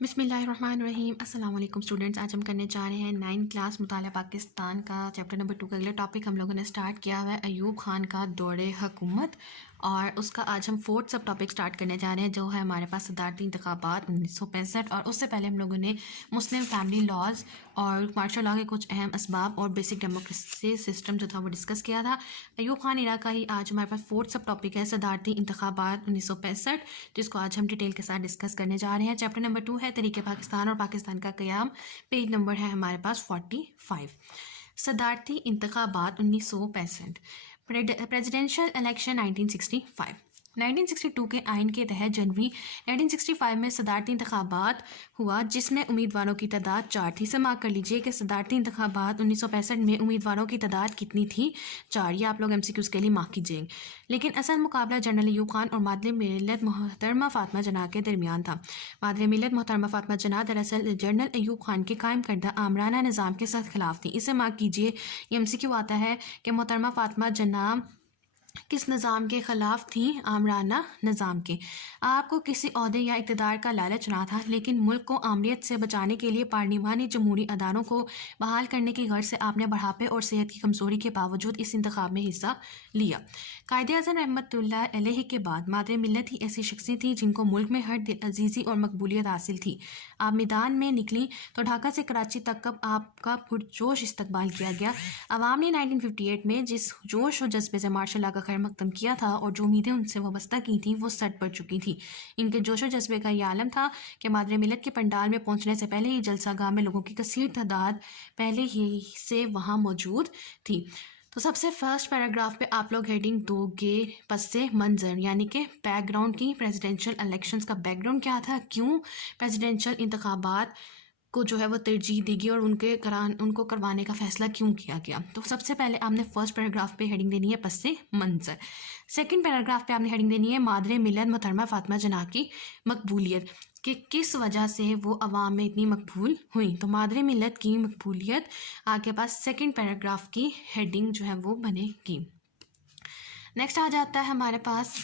बिस्मिल्लाहिर्रहमानिर्रहीम। अस्सलाम वालेकुम स्टूडेंट्स। आज हम करने जा रहे हैं 9th क्लास मुताला पाकिस्तान का चैप्टर नंबर 2 का अगला टॉपिक हम लोगों ने स्टार्ट किया हुआ है अयूब खान का दौरे हुकूमत, और उसका आज हम 4th सब टॉपिक स्टार्ट करने जा रहे हैं जो है हमारे पास सदारती इंतखाबात 1965। और उससे पहले हम लोगों ने मुस्लिम फैमिली लॉज और मार्शल लॉ के कुछ अहम असबाब और बेसिक डेमोक्रेसी सिस्टम जो था वो डिस्कस किया था। अयूब खान इरा का ही आज हमारे पास 4th सब टॉपिक है सदारती इंतखाबात 1965, जिसको आज हम डिटेल के साथ डिस्कस करने जा रहे हैं। चैप्टर नंबर 2 है तरीके पाकिस्तान और पाकिस्तान का क़याम। पेज नंबर है हमारे पास 45। सदारती इंतखाबात 1965, प्रेसिडेंशियल इलेक्शन 1965। 1962 के आइन के तहत जनवरी 1965 में सदारती इंतखाबात हुआ जिसमें उम्मीदवारों की तादाद 4 थी। से मार्क कर लीजिए कि सदारती इंतखाबात 1965 में उम्मीदवारों की तादाद कितनी थी, 4। ये आप लोग MCQs के लिए मार्क कीजिएगा। लेकिन असल मुकाबला जनरल अयूब खान और मादरे मिल्लत मोहतरमा फातिमा जना के दरमियान था। मादरे मिल्लत मोहतरमा फातिमा जना दरअसल जनरल अयूब खान के कायम करदा आमराना निज़ाम के सख्त खिलाफ थी। इसे मार्क कीजिए। ये MCQ आता है कि मोहतरमा फातिमा जना किस निज़ाम के ख़िलाफ़ थी? आमराना निज़ाम के। आपको किसी ओहदे या इक़्तिदार का लालच ना था, लेकिन मुल्क को आमरीत से बचाने के लिए पार्लिमानी जमहूरी अदारों को बहाल करने की गर्ज से आपने बढ़ापे और सेहत की कमज़ोरी के बावजूद इस इंतखाब में हिस्सा लिया। कायदे-ए-आज़म रहमतुल्लाह अलैहि के बाद मादरे मिल्लत ही ऐसी शख्सियत थी जिनको मुल्क में हर दिल अजीज़ी और मकबूलियत हासिल थी। आप मैदान में निकली तो ढाका से कराची तक कब आपका पुरजोश इस्तकबाल किया गया। अवाम ने 1958 में जिस जोश और जज्बे से मार्शल लॉ का खैर मकदम किया था और जो उम्मीदें उनसे वाबस्ता की थी वो सट पड़ चुकी थी। इनके जोश और जज्बे का ये आलम था कि मादरे मिल्लत के पंडाल में पहुंचने से पहले ही जलसागाह में लोगों की कसीर तादाद पहले ही से वहाँ मौजूद थी। तो सबसे फर्स्ट पैराग्राफ पे आप लोग हेडिंग दोगे पस्से मंजर, यानी कि बैकग्राउंड की। प्रेसिडेंशियल इलेक्शंस का बैकग्राउंड क्या था, क्यों प्रेसिडेंशियल इंतखाबात को जो है वो तरजीह देगी और उनको करवाने का फैसला क्यों किया गया। तो सबसे पहले आपने फर्स्ट पैराग्राफ पे हेडिंग देनी है पस्से मंजर। सेकंड पैराग्राफ पे आपने हेडिंग देनी है मादरे मिल्लत मोहतरमा फातिमा जना की मकबूलियत, कि किस वजह से वो अवाम में इतनी मकबूल हुई। तो मादरे मिल्लत की मकबूलियत आपके पास सेकंड पैराग्राफ की हेडिंग जो है वो बनेगी। नेक्स्ट आ जाता है हमारे पास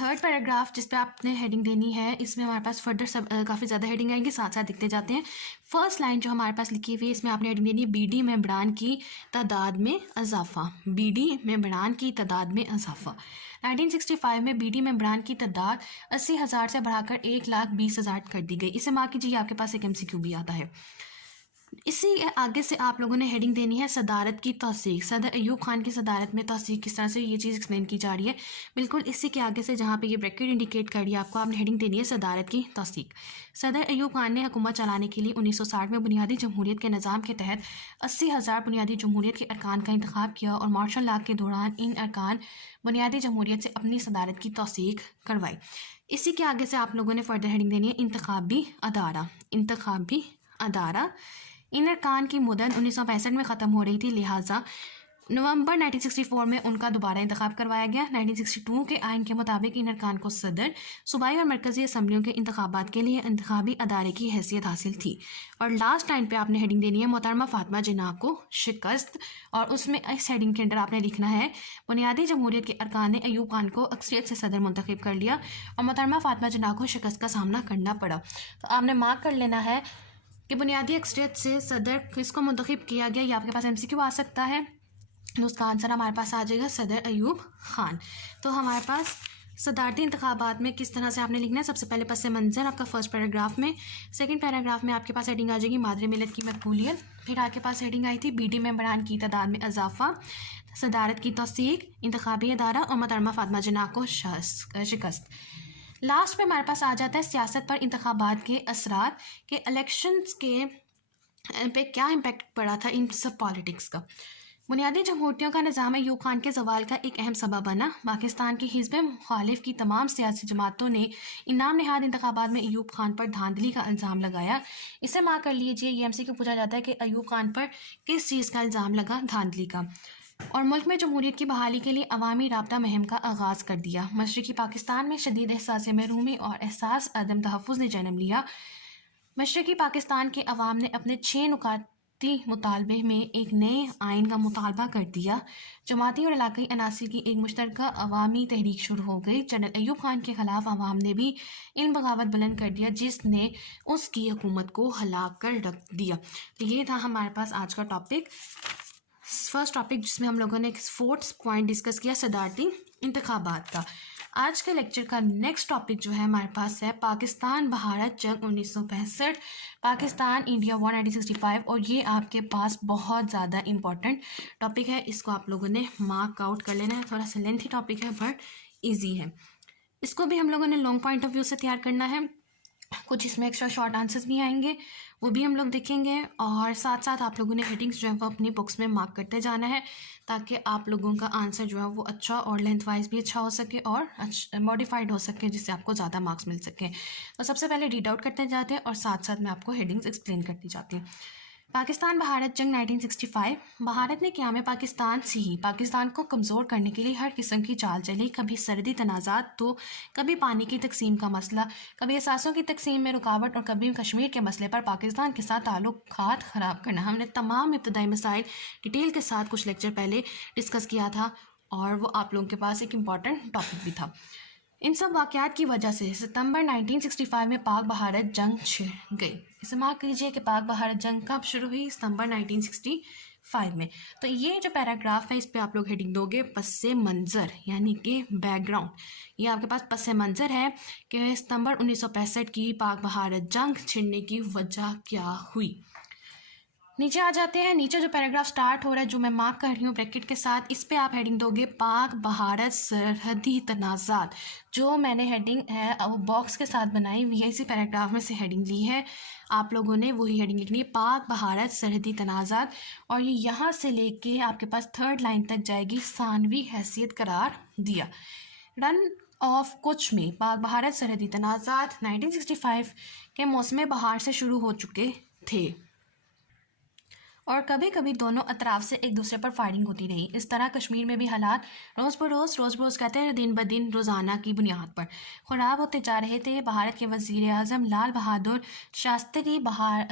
थर्ड पैराग्राफ, जिस पे आपने हेडिंग देनी है। इसमें हमारे पास फर्दर सब काफ़ी ज़्यादा हेडिंग आएंगे, साथ साथ दिखते जाते हैं। फर्स्ट लाइन जो हमारे पास लिखी हुई है इसमें आपने हेडिंग देनी है बीडी मेंबरान की तादाद में इजाफा। बीडी मेंबरान की तादाद में इजाफा। 1965 में बीडी मेंबरान की तादाद 80,000 से बढ़ाकर 1,20,000 कर दी गई। इसे मार्क कीजिए, आपके पास एक MCQ भी आता है। इसी आगे से आप लोगों ने हेडिंग देनी है सदारत की तौसीक। सदर अयूब खान की सदारत में तौसीक किस तरह से ये चीज़ एक्सप्लेन की जा रही है, बिल्कुल इसी के आगे से जहाँ पे ये ब्रैकेट इंडिकेट कर रही है आपको, आपने हेडिंग देनी है सदारत की तौसीक। सदर अयूब खान ने हुकूमत चलाने के लिए 1960 में बुनियादी जमहूरियत के निज़ाम के तहत 80,000 बुनियादी जमहूरियत के अरकान का इंतखाब किया और मार्शल लॉ के दौरान इन अरकान बुनियादी जमहूरियत से अपनी सदारत की तौसीक करवाई। इसी के आगे से आप लोगों ने फर्दर हेडिंग देनी है इंतखाबी अदारा। इंतखाबी अदारा, इन अरकान की मुद्दत 1965 में ख़त्म हो रही थी, लिहाजा नवंबर 1964 में उनका दोबारा इंतखाब करवाया गया। 1962 के आइन के मुताबिक इन अरकान को सदर, सूबाई और मरकज़ी असम्बलियों के इंतखाबात के लिए इंतखाबी अदारे की हैसियत हासिल थी। और लास्ट लाइन पे आपने हेडिंग देनी है मोहतरमा फातिमा जना को शिकस्त, और उसमें इस हेडिंग के अंदर आपने लिखना है बुनियादी जमहूरियत के अरकान ने अयूब खान को अक्सरियत से सदर मुंतखब कर लिया और मोहतरमा फातिमा जना को शिकस्त का सामना करना पड़ा। तो आपने मार्क कर लेना है कि बुनियादी अक्सरियत से सदर किसको मुंतखब किया गया। ये आपके पास MCQ आ सकता है, तो उसका आंसर हमारे पास आ जाएगा सदर अयूब खान। तो हमारे पास सदारती इंतखाबात में किस तरह से आपने लिखना है, सबसे पहले पस मंज़र आपका फर्स्ट पैराग्राफ में। सेकंड पैराग्राफ में आपके पास हेडिंग आ जाएगी मादरे मिल्लत की मकबूलियत। फिर आपके पास हेडिंग आई थी बीडी मेंबरान की तादाद में इजाफा, सदारत की तौसीक, इंतखाबी अदारा और मोहतरमा फातिमा जना को शिकस्त। लास्ट में हमारे पास आ जाता है सियासत पर इंतखाबात के असरात, के इलेक्शंस के पे क्या इम्पेक्ट पड़ा था इन सब पॉलिटिक्स का। बुनियादी जमहूरियतों का निज़ाम अयूब खान के जवाल का एक अहम सबब बना। पाकिस्तान की हिज़्ब मुखालिफ की तमाम सियासी जमातों ने इनाम नहाद इंतखाबात में अयूब खान पर धांधली का इल्ज़ाम लगाया। इसे मार्क कर लीजिए, ये MCQ पूछा जाता है कि अयूब खान पर किस चीज़ का इल्ज़ाम लगा, धांधली का। और मुल्क में जमहूरियत की बहाली के लिए अवामी राब्ता मुहिम का आगाज़ कर दिया। मशरक़ी पाकिस्तान में शदीद एहसास महरूमी और एहसास अदम तहफ़्फ़ुज़ ने जन्म लिया। मशरक़ी पाकिस्तान के अवाम ने अपने 6 नुकात सदारती मुतालबे में एक नए आइन का मुतालबा कर दिया। जमाती और इलाकाई अनासर की एक मुश्तरका अवामी तहरीक शुरू हो गई। जनरल अयूब खान के ख़िलाफ़ अवाम ने भी इन बगावत बुलंद कर दिया, जिसने उसकी हुकूमत को हलाक कर रख दिया। तो ये था हमारे पास आज का टॉपिक, फर्स्ट टॉपिक, जिसमें हम लोगों ने फोर्थ पॉइंट डिस्कस किया सदारती इंतखाबात का। आज के लेक्चर का नेक्स्ट टॉपिक जो है हमारे पास है पाकिस्तान भारत जंग 1965, पाकिस्तान इंडिया वॉर 1965। और ये आपके पास बहुत ज़्यादा इंपॉर्टेंट टॉपिक है, इसको आप लोगों ने मार्क आउट कर लेना है। थोड़ा सा लेंथी टॉपिक है बट ईजी है। इसको भी हम लोगों ने लॉन्ग पॉइंट ऑफ व्यू से तैयार करना है। कुछ इसमें एक्स्ट्रा शॉर्ट आंसर्स भी आएंगे, वो भी हम लोग देखेंगे। और साथ साथ आप लोगों ने हेडिंग्स जो है वो अपनी बुक्स में मार्क करते जाना है, ताकि आप लोगों का आंसर जो है वो अच्छा और लेंथ वाइज भी अच्छा हो सके और मॉडिफाइड हो सके, जिससे आपको ज़्यादा मार्क्स मिल सकें। तो सबसे पहले रीड आउट करते जाते हैं और साथ साथ मैं आपको हेडिंग्स एक्सप्लेन करती जाती हूँ। पाकिस्तान भारत जंग 1965। भारत ने क़याम पाकिस्तान से ही पाकिस्तान को कमज़ोर करने के लिए हर किस्म की चाल चली। कभी सरहदी तनाज़ात, तो कभी पानी की तकसीम का मसला, कभी असासों की तकसीम में रुकावट, और कभी कश्मीर के मसले पर पाकिस्तान के साथ ताल्लुकात ख़राब करना। हमने तमाम इब्तदाई मसाइल डिटेल के साथ कुछ लेक्चर पहले डिस्कस किया था, और वो आप लोगों के पास एक इम्पॉर्टेंट टॉपिक भी था। इन सब वाक़यात की वजह से सितंबर 1965 में पाक भारत जंग छिड़ गई। इसे मार्क कीजिए कि पाक भारत जंग कब शुरू हुई, सितंबर 1965 में। तो ये जो पैराग्राफ है, इस पे आप लोग हेडिंग दोगे पस्से मंज़र, यानी कि बैकग्राउंड। ये आपके पास पस्से मंज़र है कि सितंबर 1965 की पाक भारत जंग छिड़ने की वजह क्या हुई। नीचे आ जाते हैं। नीचे जो पैराग्राफ स्टार्ट हो रहा है, जो मैं मार्क कर रही हूँ ब्रैकेट के साथ, इस पे आप हेडिंग दोगे पाक भारत सरहदी तनाज़ात। जो मैंने हेडिंग है वो बॉक्स के साथ बनाई हुई है, इसी पैराग्राफ में से हेडिंग ली है। आप लोगों ने वही हेडिंग लिखनी है, पाक भारत सरहदी तनाज़ात। और ये यहाँ से लेके आपके पास थर्ड लाइन तक जाएगी, सानवी हैसियत करार दिया। रन ऑफ कुछ में पाक भारत सरहदी तनाज़ात 1965 के मौसम बहार से शुरू हो चुके थे, और कभी कभी दोनों अतराफ से एक दूसरे पर फायरिंग होती रही। इस तरह कश्मीर में भी हालात रोज़ बरोज़ कहते हैं दिन ब दिन रोज़ाना की बुनियाद पर ख़राब होते जा रहे थे। भारत के वज़ीर आज़म लाल बहादुर शास्त्री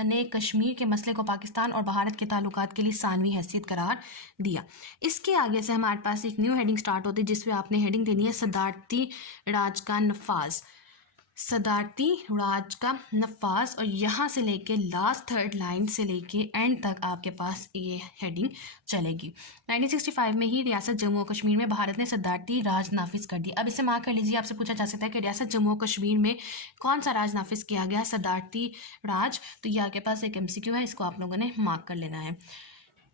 ने कश्मीर के मसले को पाकिस्तान और भारत के ताल्लुकात के लिए सानवी हैसियत करार दिया। इसके आगे से हमारे पास एक न्यू हेडिंग स्टार्ट होती है, जिसपे आपने हेडिंग देनी है सदारती राज का नफाज। सदारती राज का नफाज, और यहाँ से लेके लास्ट थर्ड लाइन से लेके एंड तक आपके पास ये हेडिंग चलेगी। 1965 में ही रियासत जम्मू और कश्मीर में भारत ने सदारती राज नाफिज कर दिया। अब इसे मार्क कर लीजिए। आपसे पूछा जा सकता है कि रियासत जम्मू और कश्मीर में कौन सा राज नाफिज किया गया, सदारती राज। तो ये आपके पास एक MCQ है, इसको आप लोगों ने मार्क कर लेना है।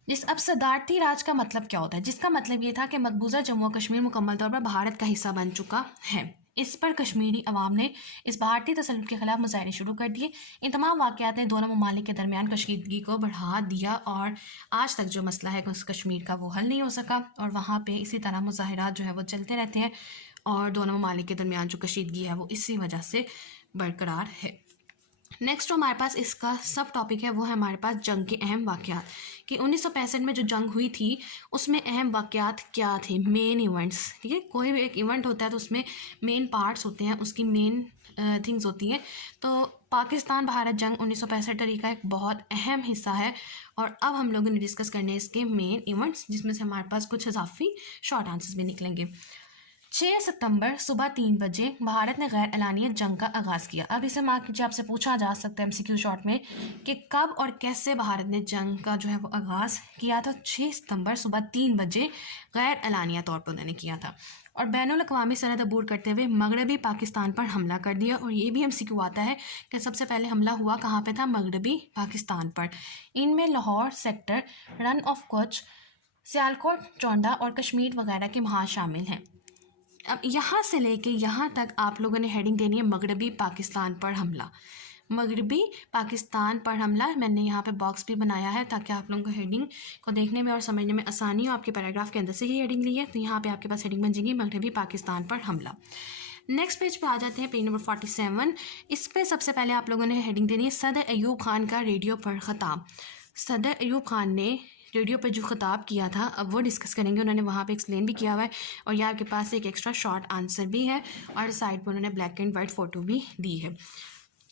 अब सदारती राज का मतलब क्या होता है, जिसका मतलब ये था कि मकबूजा जम्मू और कश्मीर मुकम्मल तौर पर भारत का हिस्सा बन चुका है। इस पर कश्मीरी अवाम ने इस भारतीय तसल्लुत के खिलाफ मुजाहरे शुरू कर दिए। इन तमाम वाक़यात ने दोनों ममालिक के दरमियान कशीदगी को बढ़ा दिया, और आज तक जो मसला है कश्मीर का वो हल नहीं हो सका, और वहाँ पे इसी तरह मुजाहरात जो है वो चलते रहते हैं, और दोनों ममालिक के दरमियान जो कशीदगी है वो इसी वजह से बरकरार है। नेक्स्ट जो हमारे पास इसका सब टॉपिक है वो है हमारे पास जंग के अहम वाक़यात, कि 1965 में जो जंग हुई थी उसमें अहम वाक़यात क्या थे, मेन इवेंट्स। ठीक है, कोई भी एक इवेंट होता है तो उसमें मेन पार्ट्स होते हैं, उसकी मेन थिंग्स होती हैं। तो पाकिस्तान भारत जंग 1965 का एक बहुत अहम हिस्सा है, और अब हम लोगों ने डिस्कस करने इसके मेन इवेंट्स, जिसमें से हमारे पास कुछ इजाफी शॉर्ट आंसर्स भी निकलेंगे। 6 सितंबर सुबह 3 बजे भारत ने गैर एलानियत जंग का आगाज़ किया। अब इसे मार्क कीजिए। आपसे पूछा जा सकता है MCQ शॉर्ट में कि कब और कैसे भारत ने जंग का जो है वो आगाज़ किया था। 6 सितंबर सुबह 3 बजे गैर एलानिया तौर पर उन्होंने किया था, और बैनुल अक़वामी सरहद अबूर करते हुए मगरबी पाकिस्तान पर हमला कर दिया। और ये भी MCQ आता है कि सबसे पहले हमला हुआ कहाँ पे था, मगरबी पाकिस्तान पर। इनमें लाहौर सेक्टर, रन ऑफ कच्छ, सियालकोट, चौंडा और कश्मीर वगैरह के वहाँ शामिल हैं। अब यहाँ से लेके यहाँ तक आप लोगों ने हेडिंग देनी है मगरबी पाकिस्तान पर हमला। मगरबी पाकिस्तान पर हमला मैंने यहाँ पे बॉक्स भी बनाया है, ताकि आप लोगों को हेडिंग को देखने में और समझने में आसानी हो। आपके पैराग्राफ के अंदर से ही हेडिंग ली है, तो यहाँ पे आपके पास हेडिंग बन जाएगी मगरबी पाकिस्तान पर हमला। नेक्स्ट पेज पे आ जाते हैं, पेज नंबर 47। इस पर सबसे पहले आप लोगों ने हेडिंग देनी है सदर अयूब खान का रेडियो पर ख़ताब। सदर अयूब खान ने रेडियो पे जो ख़ताब किया था, अब वो डिस्कस करेंगे। उन्होंने वहाँ पे एक्सप्लेन भी किया हुआ है, और यहाँ के पास एक एक्स्ट्रा शॉर्ट आंसर भी है, और साइड पर उन्होंने ब्लैक एंड वाइट फ़ोटो भी दी है।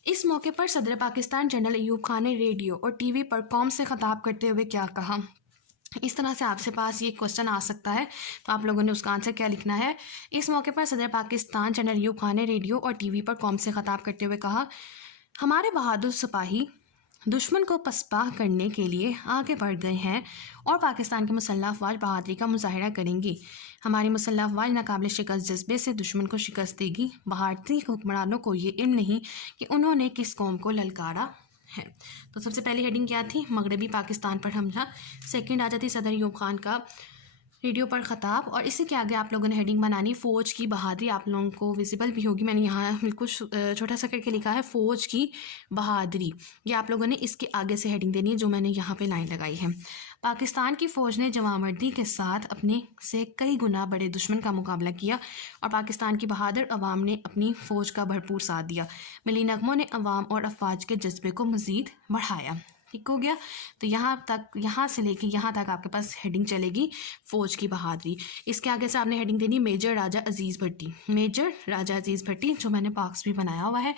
इस मौके पर सदर पाकिस्तान जनरल अयूब खान ने रेडियो और टीवी पर कौम से खिताब करते हुए क्या कहा। इस तरह से आपसे पास ये क्वेश्चन आ सकता है, तो आप लोगों ने उसका आंसर क्या लिखना है। इस मौके पर सदर पाकिस्तान जनरल अयूब खान ने रेडियो और टीवी पर कौम से खिताब करते हुए कहा, हमारे बहादुर सिपाही दुश्मन को पसपा करने के लिए आगे बढ़ गए हैं और पाकिस्तान के मुसल्लह अफवाज बहादुरी का मुजाहिरा करेंगी। हमारी मुसल्लह अफवाज नाकाबिल शिकस्त जज्बे से दुश्मन को शिकस्त देगी। भारतीय हुक्मरानों को ये इल्म नहीं कि उन्होंने किस कौम को ललकारा है। तो सबसे पहली हेडिंग क्या थी, मगरबी पाकिस्तान पर हमला। सेकंड आ जाती सदर अयूब खान का रेडियो पर ख़ताब, और इसी के आगे आप लोगों ने हेडिंग बनानी फ़ौज की बहादुरी। आप लोगों को विजिबल भी होगी, मैंने यहाँ बिल्कुल छोटा सा करके लिखा है फ़ौज की बहादुरी। ये आप लोगों ने इसके आगे से हेडिंग देनी है जो मैंने यहाँ पे लाइन लगाई है। पाकिस्तान की फ़ौज ने जवामर्दी के साथ अपने से कई गुना बड़े दुश्मन का मुकाबला किया और पाकिस्तान की बहादुर अवाम ने अपनी फ़ौज का भरपूर साथ दिया। मिली नगमों ने अवाम और अफवाज के जज्बे को मज़ीद बढ़ाया। ठीक हो गया। तो यहाँ से लेके यहाँ तक आपके पास हेडिंग चलेगी फ़ौज की बहादुरी। इसके आगे से आपने हेडिंग देनी मेजर राजा अजीज़ भट्टी। मेजर राजा अजीज़ भट्टी, जो मैंने बॉक्स भी बनाया हुआ है।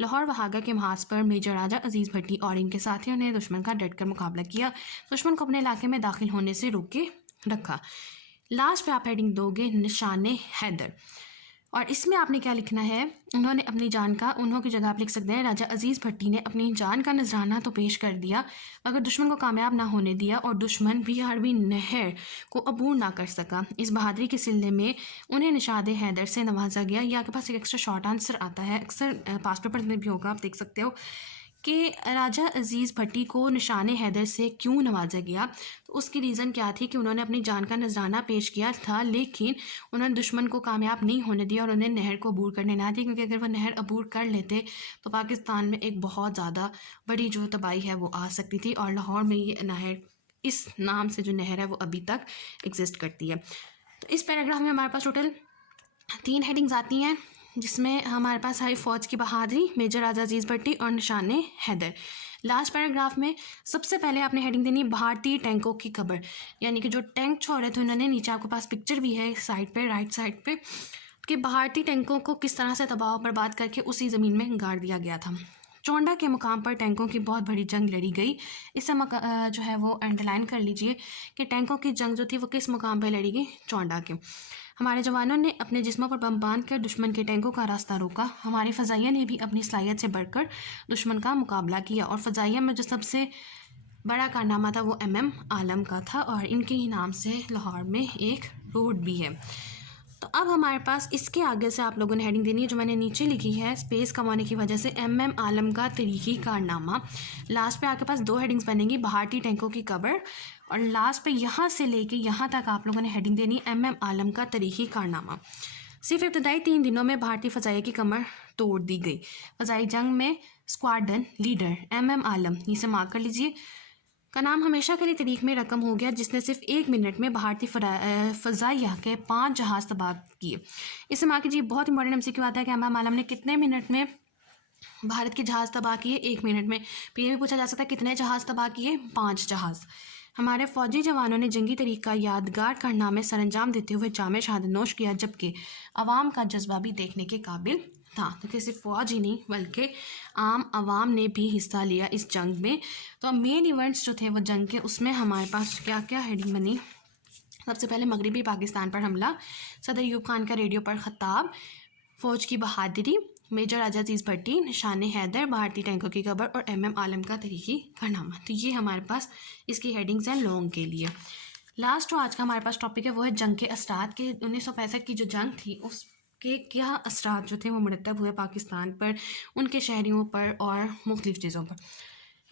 लाहौर वहागा के महाज पर मेजर राजा अजीज़ भट्टी और इनके साथियों ने दुश्मन का डटकर मुकाबला किया, दुश्मन को अपने इलाके में दाखिल होने से रोक के रखा। लास्ट पे आप हेडिंग दोगे निशाने हैदर, और इसमें आपने क्या लिखना है, उन्होंने अपनी जान का, उन्हों की जगह आप लिख सकते हैं राजा अजीज़ भट्टी ने अपनी जान का नजराना तो पेश कर दिया मगर दुश्मन को कामयाब ना होने दिया और दुश्मन भी अरबी नहर को अबूर ना कर सका। इस बहादुरी के सिलसिले में उन्हें निशाने हैदर से नवाजा गया। ये आपके पास एक एक्स्ट्रा शॉर्ट आंसर आता है, अक्सर पास पेपर में भी होगा, आप देख सकते हो कि राजा अजीज़ भट्टी को निशाने हैदर से क्यों नवाजा गया। तो उसकी रीज़न क्या थी कि उन्होंने अपनी जान का नजराना पेश किया था लेकिन उन्होंने दुश्मन को कामयाब नहीं होने दिया और उन्हें नहर को अबूर करने ना दी, क्योंकि अगर वह नहर अबूर कर लेते तो पाकिस्तान में एक बहुत ज़्यादा बड़ी जो तबाही है वो आ सकती थी। और लाहौर में ये नहर, इस नाम से जो नहर है वो अभी तक एग्जिस्ट करती है। तो इस पैराग्राफ में हमारे पास टोटल 3 हेडिंग्स आती हैं, जिसमें हमारे पास है फ़ौज की बहादुरी, मेजर राजा अजीज़ भट्टी और निशाने हैदर। लास्ट पैराग्राफ में सबसे पहले आपने हेडिंग देनी भारतीय टैंकों की खबर, यानी कि जो टैंक छोड़ रहे थे उन्होंने, नीचे आपके पास पिक्चर भी है साइड पे, राइट साइड पे, कि भारतीय टैंकों को किस तरह से तबाह बर्बाद करके उसी ज़मीन में गाड़ दिया गया था। चौंडा के मुकाम पर टैंकों की बहुत बड़ी जंग लड़ी गई। इसे जो है वो अंडरलाइन कर लीजिए कि टैंकों की जंग जो थी वो किस मुकाम पर लड़ी गई, चौंडा के। हमारे जवानों ने अपने जिस्मों पर बम बांध कर दुश्मन के टैंकों का रास्ता रोका। हमारी फ़ज़ाइया ने भी अपनी सलाहियत से बढ़कर दुश्मन का मुकाबला किया और फ़ज़ाइया में जो सबसे बड़ा कारनामा था वो MM आलम का था और इनके ही नाम से लाहौर में एक रोड भी है। तो अब हमारे पास इसके आगे से आप लोगों ने हेडिंग देनी है जो मैंने नीचे लिखी है, स्पेस कम होने की वजह से MM आलम का तरीक़ी कारनामा। लास्ट पे आपके पास 2 हेडिंग्स बनेंगी, भारतीय टैंकों की खबर, और लास्ट पे यहाँ से लेके यहाँ तक आप लोगों ने हेडिंग देनी MM आलम का तरीक़ी कारनामा। सिर्फ इब्तदाई 3 दिनों में भारतीय फ़ज़ाइया की कमर तोड़ दी गई। फ़ज़ाई जंग में स्क्वाड्रन लीडर MM आलम, इसे मार्क कर लीजिए, का नाम हमेशा के लिए तारीख में रकम हो गया, जिसने सिर्फ 1 मिनट में भारतीय फ़ज़ाइया के 5 जहाज़ तबाह किए। इसे मार्क कीजिए, बहुत इंपॉर्टेंट MCQ आता है कि MM आलम ने कितने मिनट में भारत के जहाज़ तबाह किए, 1 मिनट में। फिर ये भी पूछा जा सकता है कितने जहाज़ तबाह किए, 5 जहाज़। हमारे फ़ौजी जवानों ने जंगी तरीक़ा यादगार कारनामे सर अंजाम देते हुए जामे शहादत नोश किया, जबकि आवाम का जज्बा भी देखने के काबिल था। तो सिर्फ फ़ौज ही नहीं बल्कि आम आवाम ने भी हिस्सा लिया इस जंग में। तो मेन इवेंट्स जो थे वो जंग के, उसमें हमारे पास क्या क्या हेडिंग बनी। सबसे पहले मगरबी पाकिस्तान पर हमला, सदर अयूब खान का रेडियो पर ख़ताब, फ़ौज की बहादुरी, मेजर राजा अजीज़ भट्टी, निशाने हैदर, भारतीय टैंकों की खबर और MM आलम का तरीक़ी कारनामा। तो ये हमारे पास इसकी हेडिंग्स हैं लोगों के लिए। लास्ट जो आज का हमारे पास टॉपिक है वो है जंग के असरात के। 1965 की जो जंग थी उसके क्या असरात जो थे वो मुरतब हुए पाकिस्तान पर, उनके शहरियों पर और मुख्तलिफ़ चीज़ों पर।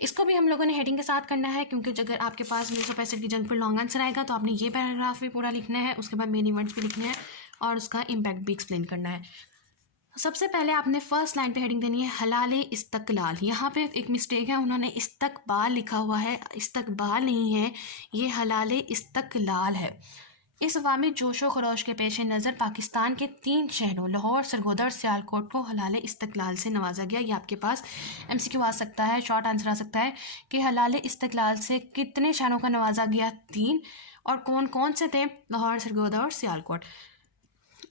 इसको भी हम लोगों ने हेडिंग के साथ करना है, क्योंकि अगर आपके पास 1965 की जंग पर लॉन्ग आंसर आएगा तो आपने ये पैराग्राफ भी पूरा लिखना है, उसके बाद मेन इवेंट्स भी लिखने हैं और उसका इम्पैक्ट भी एक्सप्लेन करना है। सबसे पहले आपने फर्स्ट लाइन पे हेडिंग देनी है हलाले इस्तकलाल। यहाँ पे एक मिस्टेक है, उन्होंने इस्तकबाल लिखा हुआ है, इस्तकबाल नहीं है, ये हलाले इस्तकलाल है। इस अवामी जोशो खरोश के पेश नज़र पाकिस्तान के 3 शहरों लाहौर, सरगोदा और सियालकोट को हलाले इस्तकलाल से नवाजा गया। ये आपके पास MCQ आ सकता है, शॉर्ट आंसर आ सकता है कि हलाले इस्तकलाल से कितने शहरों का नवाजा गया, 3, और कौन कौन से थे, लाहौर, सरगोदा और सियालकोट।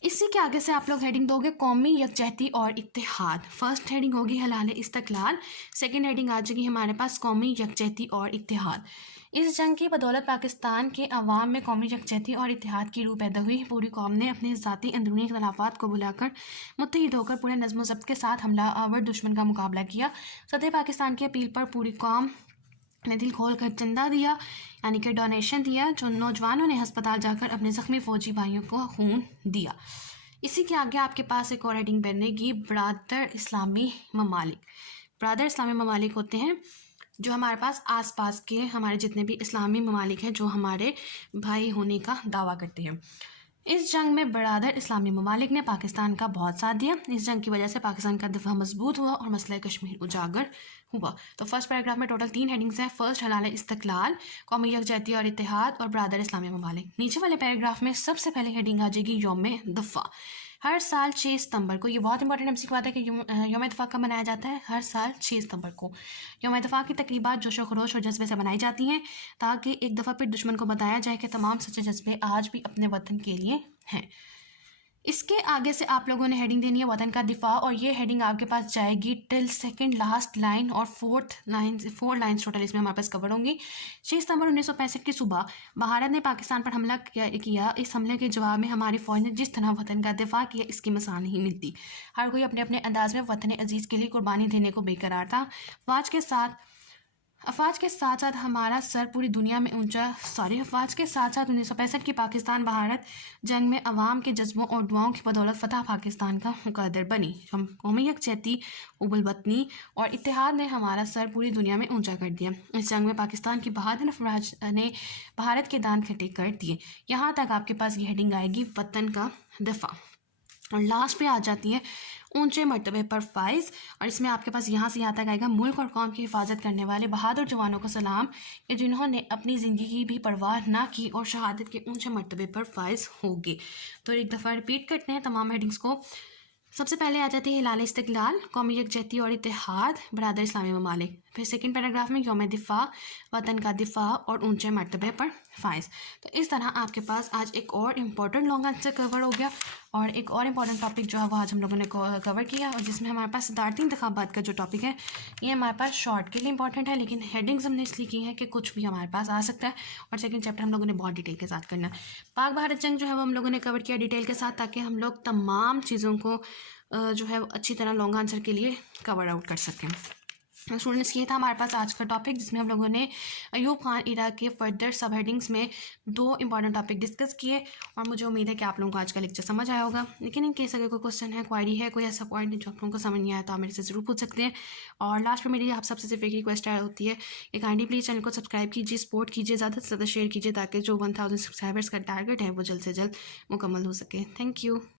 इसी के आगे से आप लोग हेडिंग दोगे कौमी यकजहती और इत्तेहाद। फर्स्ट हेडिंग होगी हलाल इस्तकलाल, सेकंड हेडिंग आ जाएगी हमारे पास कौमी यकजहती और इत्तेहाद। इस जंग की बदौलत पाकिस्तान के अवाम में कौमी यकजहती और इत्तेहाद की रूह पैदा हुई। पूरी कौम ने अपने ज़ाती अंदरूनी इख्तलाफात को बुलाकर मुत्तहिद होकर पूरे नज़्म ज़ब्त के साथ हमला आवर दुश्मन का मुकाबला किया। सदर पाकिस्तान की अपील पर पूरी कौम ने दिल खोल कर चंदा दिया, यानी कि डोनेशन दिया। जो नौजवानों ने अस्पताल जाकर अपने ज़ख्मी फ़ौजी भाइयों को खून दिया। इसी के आगे आपके पास एक और हेडिंग बनेगी बरादर इस्लामी ममालिक। बरादर इस्लामी ममालिक होते हैं जो हमारे पास आसपास के हमारे जितने भी इस्लामी ममालिक हैं जो हमारे भाई होने का दावा करते हैं। इस जंग में बरादर इस्लामी ममालिक ने पाकिस्तान का बहुत साथ दिया। इस जंग की वजह से पाकिस्तान का दिफा मजबूत हुआ और मसला कश्मीर उजागर हुआ। तो फर्स्ट पैराग्राफ में टोटल 3 हेडिंग्स हैं। फर्स्ट हलाल इस्तकलाल, कौमी यकजहती और इत्तेहाद और बरादर इस्लामी ममालिक। नीचे वाले पैराग्राफ में सबसे पहले हेडिंग आ जाएगी यौम दफ़ा। हर साल 6 सितंबर को, ये बहुत इंपॉर्टेंट एमसीक्यू बात है कि यौम दफ़ा कब मनाया जाता है? हर साल 6 सितंबर को। यौम दफ़ा की तकरीबात जोश व खरोश और जज्बे से मनाई जाती हैं ताकि एक दफ़ा फिर दुश्मन को बताया जाए कि तमाम सच्चे जज्बे आज भी अपने वतन के लिए हैं। इसके आगे से आप लोगों ने हेडिंग देनी है वतन का दिफा, और ये हेडिंग आपके पास जाएगी टिल सेकंड लास्ट लाइन और फोर लाइन्स टोटल इसमें हमारे पास कवर होंगी। 6 सितंबर 1965 की सुबह भारत ने पाकिस्तान पर हमला किया। इस हमले के जवाब में हमारी फ़ौज ने जिस तरह वतन का दिफा किया इसकी मिसाल नहीं मिलती। हर कोई अपने अपने अंदाज में वतन अजीज़ के लिए कुर्बानी देने को बेकरार था। अफवाज के साथ साथ हमारा सर पूरी दुनिया में ऊंचा अफवाज के साथ साथ 1965 की पाकिस्तान भारत जंग में अवाम के जज्बों और दुआओं की बदौलत फतह पाकिस्तान का मुकद्दर बनी। हम कौमी यकजहती, उबुल वतनी और इत्तेहाद ने हमारा सर पूरी दुनिया में ऊंचा कर दिया। इस जंग में पाकिस्तान की बहादुर अफवाज ने भारत के दान खट्टे कर दिए। यहाँ तक आपके पास ये हेडिंग आएगी वतन का दिफा। और लास्ट पे आ जाती है ऊंचे मर्तबे पर फाइज, और इसमें आपके पास यहाँ से यहाँ तक आएगा मुल्क और कौम की हिफाजत करने वाले बहादुर जवानों को सलाम कि जिन्होंने अपनी ज़िंदगी की भी परवाह ना की और शहादत के ऊंचे मर्तबे पर फाइज हो गए। तो एक दफ़ा रिपीट करते हैं तमाम हेडिंग्स को। सबसे पहले आ जाती है हिलाल इस्तकलाल, कौमी यकजहती और इत्तेहाद, बरादर इस्लामी ममालिक। फिर सेकंड पैराग्राफ में यौम दिफा, वतन का दिफा और ऊंचे मर्तबे पर फाइज। तो इस तरह आपके पास आज एक और इम्पॉर्टेंट लॉन्ग आंसर कवर हो गया, और एक और इम्पॉर्टेंट टॉपिक जो है वो आज हम लोगों ने कवर किया, और जिसमें हमारे पास सदारती इंतखाबात का जो टॉपिक है ये हमारे पास शॉर्ट के लिए इंपॉर्टेंट है, लेकिन हेडिंग्स हमने इसलिए की हैं कि कुछ भी हमारे पास आ सकता है। और सेकंड चैप्टर हम लोगों ने बहुत डिटेल के साथ करना है। पाक भारत जंग जो है वो हम लोगों ने कवर किया डिटेल के साथ, ताकि हम लोग तमाम चीज़ों को जो है अच्छी तरह लॉन्ग आंसर के लिए कवर आउट कर सकें। स्टूडेंट्स, ये था हमारे पास आज का टॉपिक, जिसमें हम लोगों ने अयूब खान इरा के फर्दर सब हेडिंग्स में 2 इंपॉर्टेंट टॉपिक डिस्कस किए। और मुझे उम्मीद है कि आप लोगों को आज का लेक्चर समझ आया होगा। लेकिन इन केस अगर कोई क्वेश्चन है, क्वारी है, कोई ऐसा पॉइंट जो आप लोगों को समझ नहीं आया तो आप मेरे से ज़रूर पूछ सकते हैं। और लास्ट में मेरी आप सबसे सिर्फ एक रिक्वेस्ट होती है कि काइंडली प्लीज़ चैनल को सब्सक्राइब कीजिए, सपोर्ट कीजिए, ज़्यादा से ज़्यादा शेयर कीजिए, ताकि जो 1000 सब्सक्राइबर्स का टारगेट है वो जल्द से जल्द मुकम्मल हो सके। Thank you.